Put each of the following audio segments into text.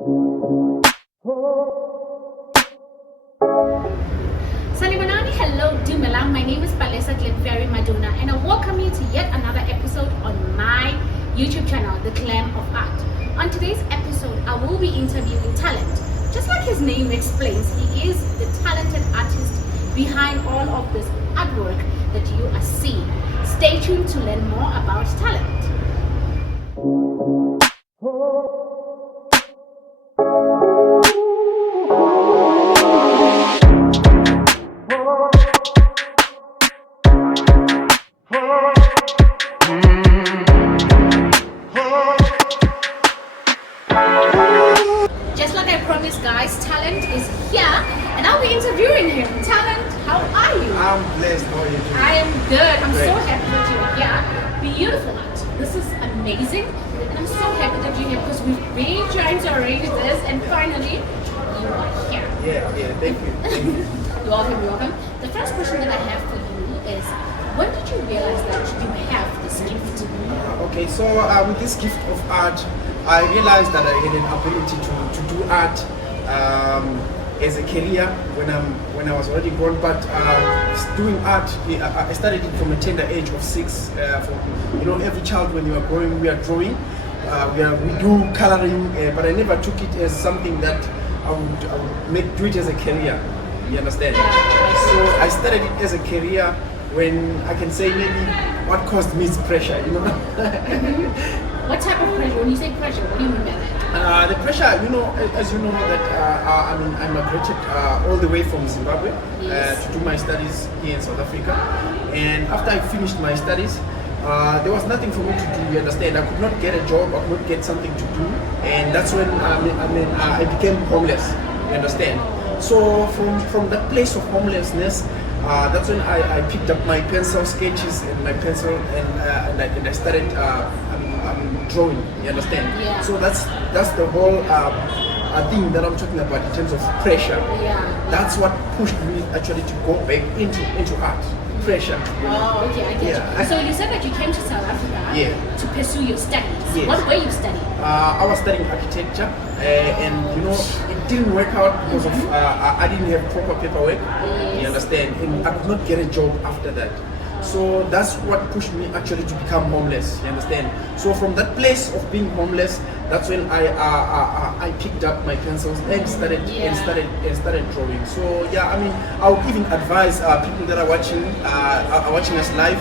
Salibanani, hello, Dumela. My name is Palesa Glenferry Maduna, and I welcome you to yet another episode on my YouTube channel, The Glam of Art. On today's episode, I will be interviewing talent. Just like his name explains, he is the talented artist behind all of this artwork that you are seeing. Stay tuned to learn more about talent. Just like I promised, guys, talent is here and I'll be interviewing him. Talent, how are you? I'm blessed. How are you doing? I am good. I'm so Great. happy that you're here. Beautiful art. This is amazing. And I'm so happy that you're here because we've been trying to arrange this and finally you are here. Yeah, thank you. You're welcome, you're welcome. The first question that I have for you is, when did you realize that you have this gift? Okay, so with this gift of art, I realized that I had an ability to do art as a career when I was already grown. But doing art, I started it from a tender age of 6. Every child when you are growing, we are drawing, we do coloring, but I never took it as something that I would do it as a career. You understand? So I started it as a career when I can say maybe what caused me is pressure. What type of pressure? When you say pressure, what do you mean by that? The pressure, as you know, that I migrated all the way from Zimbabwe to do my studies here in South Africa. And after I finished my studies, there was nothing for me to do. You understand? I could not get a job. I could not get something to do, and that's when I became homeless. You understand? So from that place of homelessness, that's when I picked up my pencil sketches and my pencil and I started drawing. You understand? Yeah. So that's the whole thing that I'm talking about in terms of pressure. Yeah. That's what pushed me actually to go back into art. Pressure. Oh, okay, I get Yeah. you. So you said that you came to South Africa to pursue your studies. Yes. What were you studying? I was studying architecture, and it didn't work out because of I didn't have proper paperwork. Yes. You understand? And I could not get a job after that. So that's what pushed me actually to become homeless. You understand? So from that place of being homeless, that's when I picked up my pencils and started drawing. So yeah, I would even advise people that are watching us live.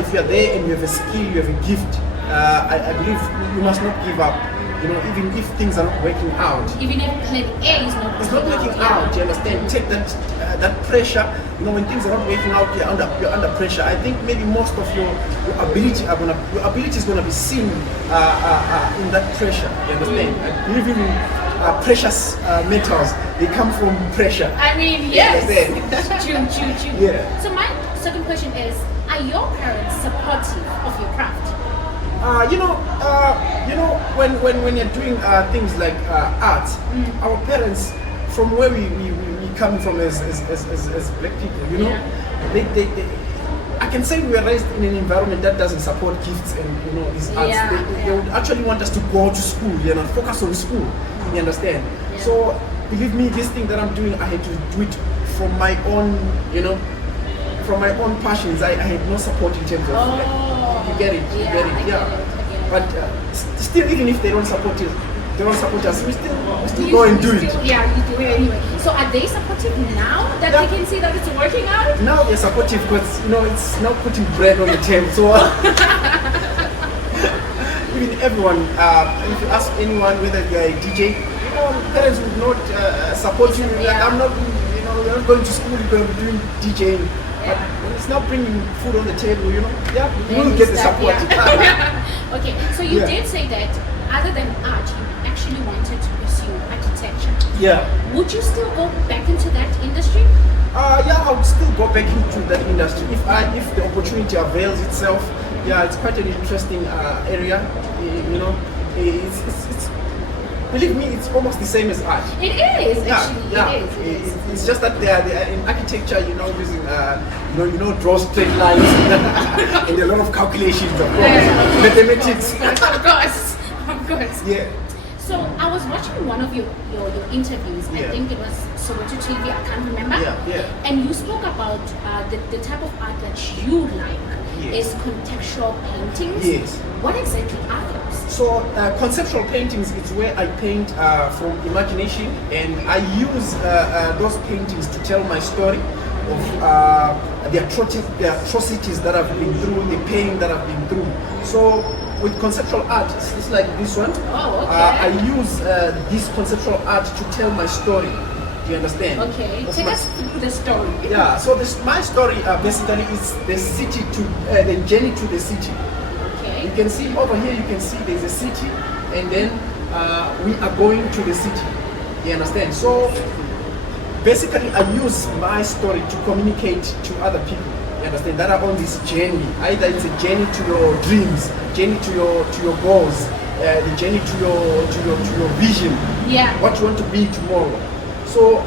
If you are there and you have a skill, you have a gift, I believe you must not give up. Even if things are not working out. Even if plan A is not It's not working out, you understand? Take that pressure. When things are not working out, you're under pressure. I think maybe most of your ability is gonna be seen in that pressure. You understand? I believe in precious metals. They come from pressure. I mean, yes. You True. Yeah. So my second question is, are your parents supportive of your craft? When you're doing things like art, our parents, from where we come from as black people, they I can say we were raised in an environment that doesn't support gifts and these arts. They would actually want us to go to school, focus on school. You understand? Yeah. So believe me, this thing that I'm doing, I had to do it from my own, from my own passions. I had no support in terms of. You get it? I get it. But still, even if they don't support us, we still go and do it. Yeah, you do it anyway. So are they supportive now that they can see that it's working out? Now they're supportive because it's not putting bread on the table. So even everyone, if you ask anyone whether they're a DJ, parents would not support you. Like, I'm not, you're not going to school, you're going to be doing DJing. But when it's not bringing food on the table, you will get the support. Okay, so you did say that other than art, you actually wanted to pursue architecture. Yeah. Would you still go back into that industry? I would still go back into that industry if the opportunity avails itself. Yeah, it's quite an interesting area. It's believe me, it's almost the same as art. It is actually. It is. It's just that they are in architecture, using draw straight lines and a lot of calculations, of course, mathematics. Of course. Yeah. So I was watching one of your interviews. I think it was Soweto TV. I can't remember. Yeah. And you spoke about the type of art that you like is contextual paintings. Yes. What exactly are those? So conceptual paintings is where I paint from imagination, and I use those paintings to tell my story of the atrocities that I've been through, the pain that I've been through. So with conceptual art, it's like this one. Oh, okay. I use this conceptual art to tell my story. Do you understand? Okay. Take us through the story. Yeah. So my story basically is the city to the journey to the city. Okay. You can see over here. You can see there's a city, and then we are going to the city. You understand? So basically, I use my story to communicate to other people. You understand, that are on this journey. Either it's a journey to your dreams, journey to your goals, the journey to your vision. Yeah. What you want to be tomorrow. So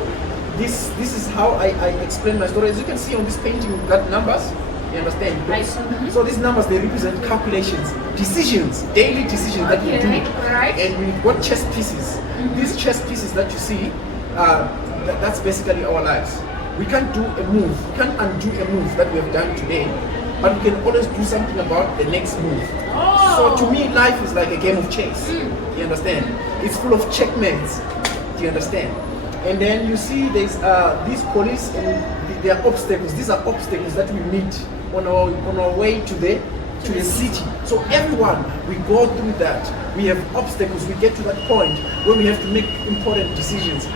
this is how I explain my story. As you can see on this painting, we've got numbers. You understand? Right. So these numbers, they represent calculations, decisions, daily decisions that we do. Right. And we've got chess pieces. These chess pieces that you see, that's basically our lives. We can't do a move, we can't undo a move that we have done today, but we can always do something about the next move. Oh. So to me, life is like a game of chess. You understand? It's full of checkmates. Do you understand? And then you see there's these police, and there are obstacles. These are obstacles that we meet on our way to the city. So everyone, we go through that. We have obstacles. We get to that point where we have to make important decisions.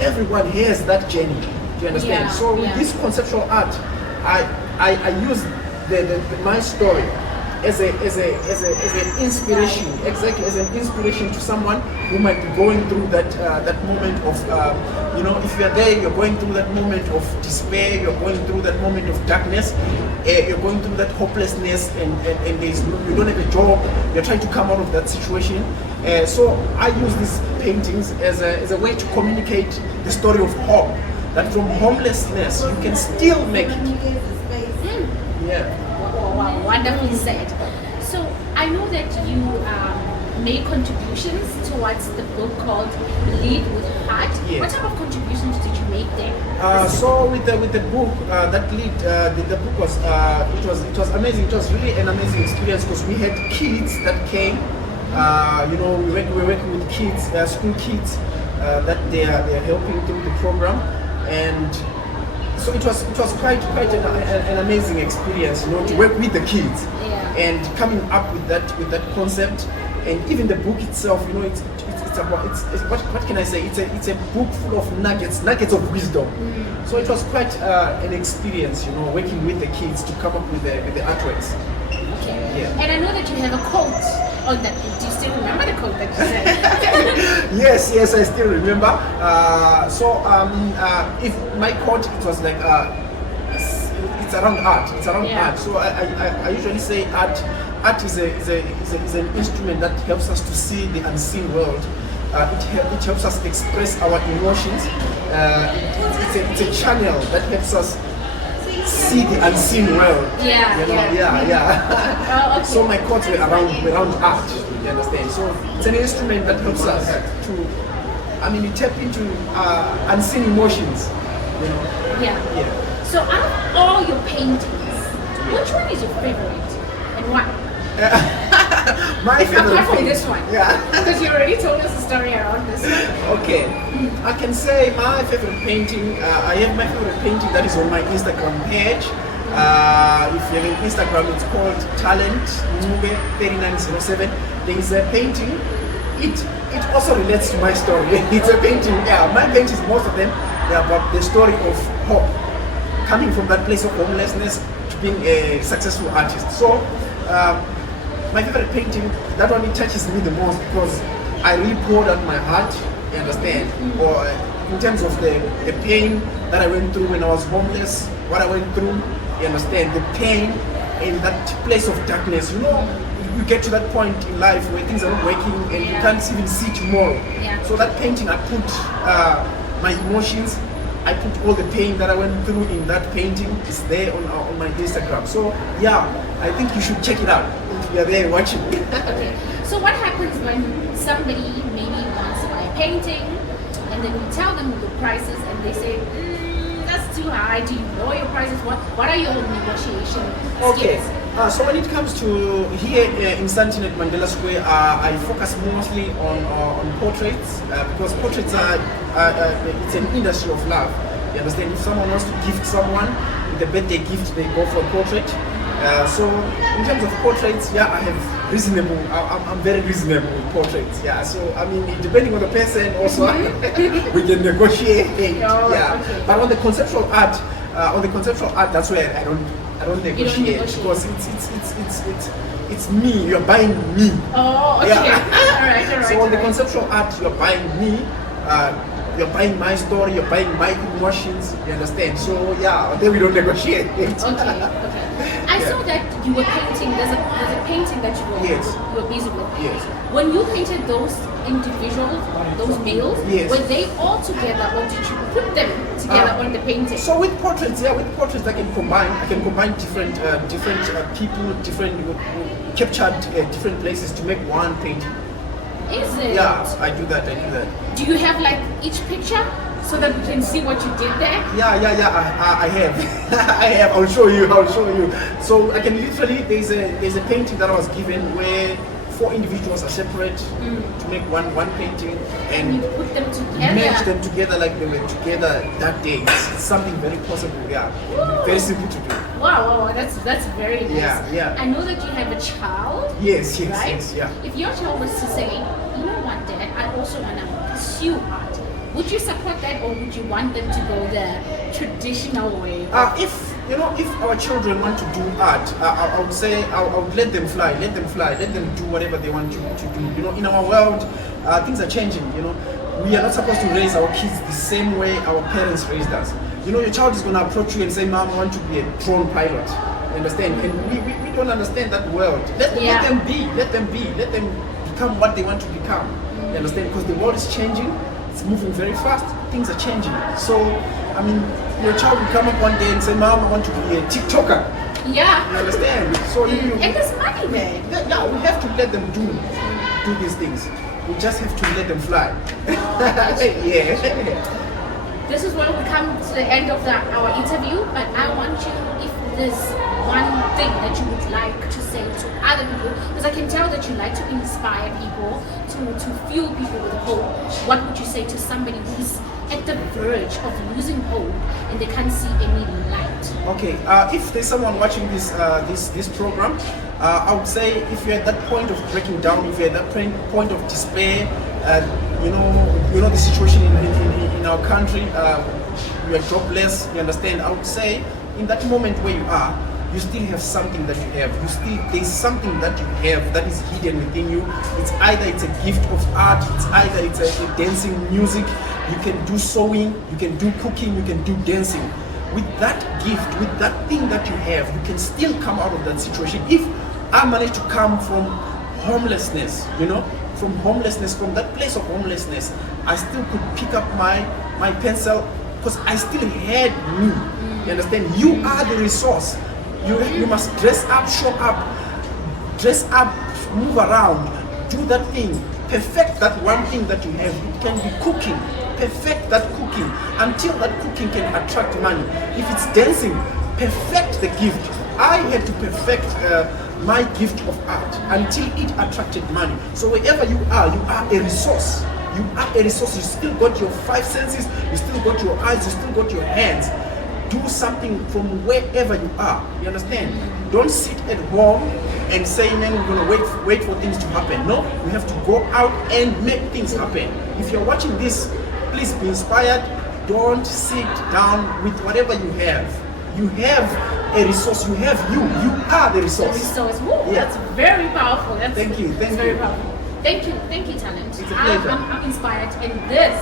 Everyone has that journey. Do you understand? Yeah, So with this conceptual art, I use my story as an inspiration, exactly as an inspiration to someone who might be going through that moment of if you're there, you're going through that moment of despair, you're going through that moment of darkness, you're going through that hopelessness, and you don't have a job, you're trying to come out of that situation. So I use these paintings as a way to communicate the story of hope, that from homelessness you can still make it. Yeah. Wow, wonderfully said. So I know that you made contributions towards the book called Lead with Heart. Yes. What type of contributions did you make there? So with the book, that lead, the book was it was amazing. It was really an amazing experience because we had kids that came. We're working with kids, school kids that they are helping through the program, and so it was quite an amazing experience, to work with the kids and coming up with that concept, and even the book itself, it's about what can I say? It's a book full of nuggets of wisdom. So it was quite an experience, working with the kids to come up with the artworks. Okay. Yeah. And I know that you have a quote on that book. Do you still remember the quote that you said? Yes, I still remember. If my quote, it was like it's around art. It's around art. So I usually say art is an instrument that helps us to see the unseen world. It helps us express our emotions. It's a channel that helps us see the unseen world. Yeah. Oh, okay. So my quotes were around art. You understand? So it's an instrument that helps us to tap into unseen emotions. Yeah. So out of all your paintings, which one is your favorite and why? My favorite. Apart from this one. Yeah. Because you already told us a story around this one. Okay. I can say my favorite painting, I have my favorite painting that is on my Instagram page. If you have an Instagram, it's called Talent3907. There is a painting. It also relates to my story. It's a painting. Yeah, my paintings, most of them, they're about the story of hope, coming from that place of homelessness to being a successful artist. So my favorite painting, that one, it touches me the most because I really poured out my heart. You understand? Or in terms of the pain that I went through when I was homeless, what I went through. You understand? The pain in that place of darkness. You get to that point in life where things are not working and you can't even see tomorrow. Yeah. So that painting, I put my emotions, I put all the pain that I went through in that painting. It's there on my Instagram. So yeah, I think you should check it out if you're there watching. Okay. So what happens when somebody maybe wants to buy a painting, and then we tell them the prices, and they say, that's too high. Do you know your prices? What are your negotiation Okay. skills? So when it comes to here in Sandton at Mandela Square, I focus mostly on portraits because portraits are it's an industry of love. You understand? If someone wants to gift someone with a birthday gift, they go for a portrait. So in terms of portraits, yeah, I have reasonable. I'm very reasonable with portraits. Yeah. So I mean, depending on the person, also we can negotiate. Oh, yeah. okay. But on the conceptual art, that's where I don't negotiate negotiate. because it's me. You're buying me. Oh, okay. Yeah. all right. So on the conceptual art, you're buying me. You're buying my story. You're buying my emotions. You understand? So yeah, then we don't negotiate. Okay. I Yeah. saw that you were painting. There's a painting that you Yes. were busy with. Yes. When you painted those individuals, those males, Yes. were they all together, or did you put them together on the painting? So with portraits, I can combine different people, different captured different places to make one painting. Is it? Yeah, I do that. Do you have like each picture so that we can see what you did there? Yeah. I have. I have. I'll show you. So I can literally. There's a painting that I was given where 4 individuals are separate to make one painting And you and put them together. merge them together like they were together that day. It's something very possible. Yeah, very simple to do. Wow, that's very nice. Yeah. I know that you have a child. Yes, Right? yeah. If your child was to say, you know what, Dad, I also want to pursue art, would you support that, or would you want them to go the traditional way? If our children want to do art, I would say I would let them fly, let them do whatever they want to do. You know, in our world, things are changing. You know, we are not supposed to raise our kids the same way our parents raised us. You know, your child is going to approach you and say, "Mom, I want to be a drone pilot." You understand? And we don't understand that world. Let them become what they want to become. You understand? Because the world is changing. It's moving very fast. Things are changing. So, I mean, your child will come up one day and say, "Mom, I want to be a TikToker." Yeah. You understand? So And there's money there. yeah, we have to let them do these things. We just have to let them fly. Yeah. This is where we come to the end of our interview, but I want you, if there's one thing that you would like to say to other people, because I can tell that you like to inspire people, to fuel people with hope, what would you say to somebody who's at the verge of losing hope and they can't see any light? Okay, if there's someone watching this program, I would say if you're at that point of breaking down, if you're at that point of despair, you know the situation in our country, you are jobless, you understand, I would say in that moment where you are, you still have something that you have. There's something that you have that is hidden within you. It's either it's a gift of art, it's either it's a dancing music, you can do sewing, you can do cooking, you can do dancing. With that gift, with that thing that you have, you can still come out of that situation. If I managed to come from homelessness, from that place of homelessness, I still could pick up my pencil because I still had me. You understand? You are the resource. You must dress up, move around, do that thing, perfect that one thing that you have. It can be cooking, perfect that cooking until that cooking can attract money. If it's dancing, perfect the gift. I had to perfect my gift of art until it attracted money. So wherever you are a resource. You are a resource. You still got your 5 senses, you still got your eyes, you still got your hands. Do something from wherever you are. You understand? Don't sit at home and say, man, we're gonna wait for things to happen. No, you have to go out and make things happen. If you're watching this, please be inspired. Don't sit down with whatever you have. You have a resource. You have you. You are the resource. Woo, Yeah. That's very powerful. Thank you. Very powerful. Thank you, talent. It's a pleasure. I'm inspired, and this,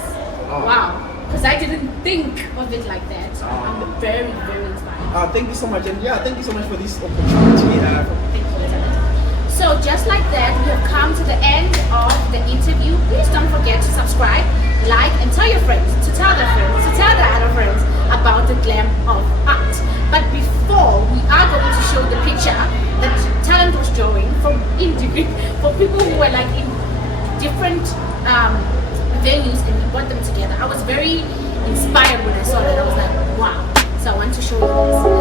Oh. wow, because I didn't think of it like that. I'm very, very inspired. Thank you so much, and yeah, thank you so much for this opportunity. Thank you, talent. So just like that, we have come to the end of the interview. Please don't forget to subscribe, like, and tell your friends, to tell their friends, to tell their other friends about the glam of art. But before, we are going to show the picture that talent was drawing for people who were like values and he brought them together. I was very inspired when I saw that. I was like, wow. So I want to show you this.